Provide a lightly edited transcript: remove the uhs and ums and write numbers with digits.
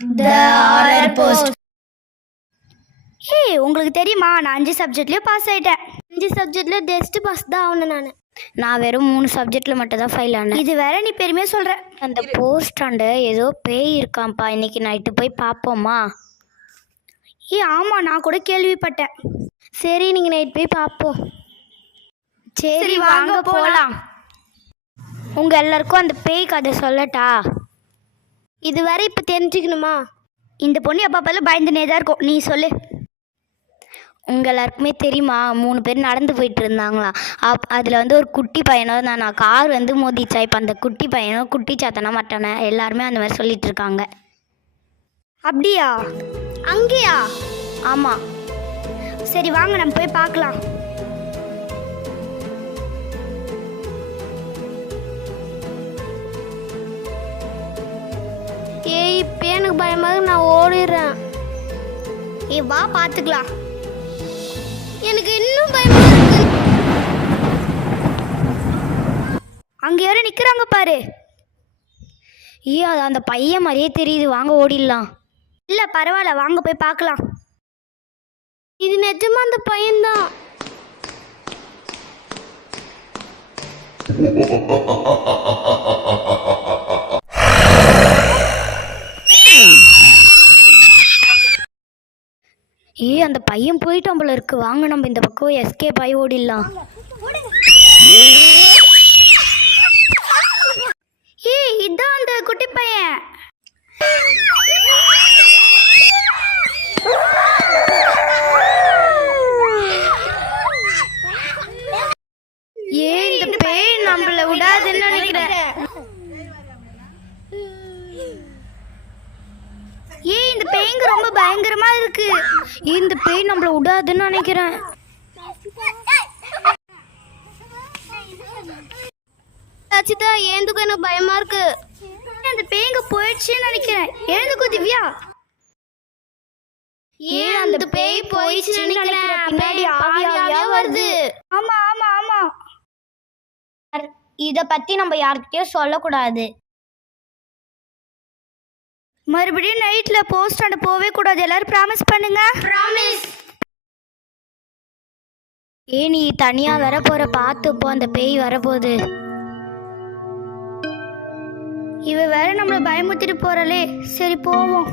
The horror post. ஹே, உங்களுக்கு தெரியுமா நான் 5 சப்ஜெக்ட்லேயும் பாஸ் ஆகிட்டேன். 5 சப்ஜெக்டில் டெஸ்ட்டு பாஸ் தான் ஆகணும். நான் வெறும் 3 சப்ஜெக்டில் மட்டும் தான் ஃபெயில் ஆனேன். இது வேற நீ பெருமையாக சொல்கிற. அந்த போஸ்டாண்ட ஏதோ பேய் இருக்காம்ப்பா, இன்னைக்கு நைட்டு போய் பார்ப்போமா? ஆமாம், நான் கூட கேள்விப்பட்டேன். சரி, நீங்கள் நைட் போய் பார்ப்போம். சரி வாங்க போகலாம். உங்கள் எல்லாருக்கும் அந்த பேய் கதை சொல்லட்டா? இது வேற இப்போ தெரிஞ்சுக்கணுமா? இந்த பொண்ணு எப்போ பார்த்தாலும் பயந்துனே தான் இருக்கும். நீ சொல்லு. உங்கள் எல்லாருக்குமே தெரியுமா, 3 பேர் நடந்து போயிட்டு இருந்தாங்களாம். அதில் ஒரு குட்டி பையனும் நான் கார் மோதிச்சா. இப்போ அந்த குட்டி பையனும் குட்டி சாத்தனா மாட்டானே, எல்லாருமே அந்த மாதிரி சொல்லிட்டு இருக்காங்க. அப்படியா? அங்கேயா? ஆமாம். சரி வாங்க நம்ம போய் பார்க்கலாம். இப்போ எனக்கு பயமாக நான் ஓடிடுறேன். வா பார்த்துக்கலாம். எனக்கு இன்னும் பயமா இருக்கு. அங்கே யாரும் நிற்கிறாங்க பாரு. அது அந்த பையன் மாதிரியே தெரியுது. வாங்க ஓடிடலாம். இல்லை பரவாயில்ல, வாங்க போய் பார்க்கலாம். இது நிஜமா அந்த பையன்தான். அந்த பையன் போயிட்டான் போல இருக்கு. வாங்க நம்ம இந்த பக்கம் எஸ்கேப் ஆகி ஓடிடலாம். இதான் அந்த குட்டி பையன். இந்த பேய் நம்மள விடாதுன்னு நினைக்கிறேன். இந்த பேய்ங்க ரொம்ப பயங்கரமா இருக்கு. இந்த பேய் நம்மள விடாதுன்னு நினைக்கிறேன். அச்சிதா, ஏந்துக்கு எனக்கு பயமா இருக்கு. அந்த பேய்ங்க போயிடுச்சுன்னு நினைக்கிறேன். எழுந்துக்கோ திவ்யா. அந்த பேய் போயிடுச்சுன்னு நினைக்கிறேன். பின்னாடி ஆவியா வருது. ஆமா ஆமா ஆமா. இத பத்தி நம்ம யார்கிட்டயும் சொல்லக்கூடாது. மறுபடியும் நைட்ல போஸ்டாண்ட போவே கூடாது. எல்லாரும் ப்ராமிஸ் பண்ணுங்க. ப்ராமிஸ். நீ தனியா வர போற, பார்த்துப்போ. அந்த பேய் வரப்போகுது. இவ வேற நம்மளை பயமுத்திட்டு போறலே. சரி போவோம்.